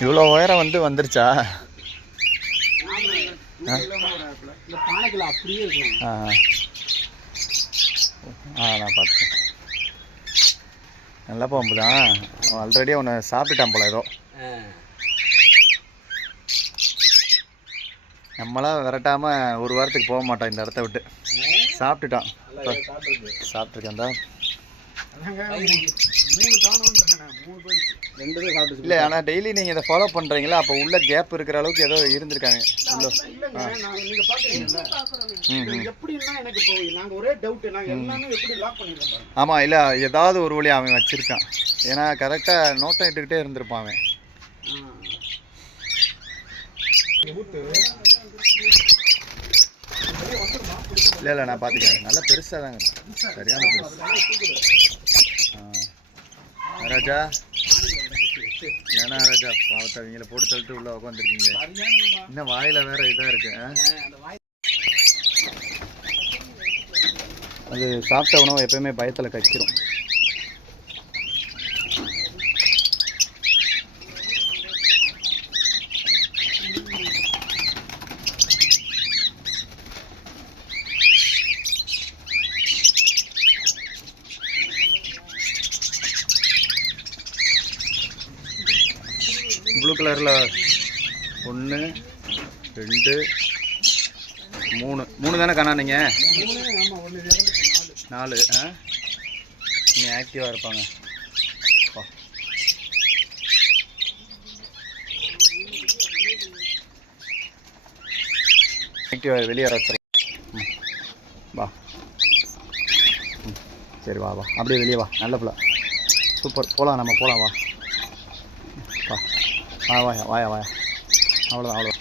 இவ்வளோ உயரம் வந்து வந்துருச்சா? ஆ? ஆ நான் பார்த்துட்டேன் நல்ல பாம்பு தான் ஆல்ரெடி அவனை சாப்பிட்டுட்டான் போல ஏதோ. நம்மளாம் விரட்டாம ஒரு வாரத்துக்கு போக மாட்டோம் இந்த இடத்த விட்டு. சாப்பிட்டுட்டான். சாப்பிட்ருக்கேன் இல்லை ஆனால் டெய்லி நீங்கள் இதை ஃபாலோ பண்ணுறீங்களா அப்போ உள்ள கேப் இருக்கிற அளவுக்கு ஏதோ இருந்திருக்காங்க. ஆமாம் இல்லை ஏதாவது ஒரு வழி அவன் வச்சுருக்கான். ஏன்னா கரெக்டாக நோட்டம் இட்டுக்கிட்டே இருந்திருப்பான் அவன். இல்லை இல்லை நான் பார்த்துக்கிறேன் நல்லா பெருசாக தாங்க. சரியான பெருசு. ராஜா. ஏன்னா ராஜா? பாவத்தை அவங்கள போட்டு தள்ளிட்டு உள்ளே உட்காந்துருக்கீங்க இன்னும் வாயில் வேற இதாக இருக்கு? அது சாப்பிட்ட உணவு எப்பயுமே பயத்தில் கச்சிரும் ப்ளூ கலரில் ஒன்று ரெண்டு மூணு. மூணு தானே காணா நீங்கள் நாலு ஆ? நீங்கள் ஆக்டிவாக இருப்பாங்க. வா ஆக்டிவாக வெளியே வர வச்சிடலாம் ம். வா. ம். சரி வா வா. அப்படியே வெளியே வா. நல்ல பிள்ளை. சூப்பர். போகலாம் நம்ம போகலாம் வா. வா. வா வாயா வாயா வாயா அவ்வளோதான் அவ்வளோ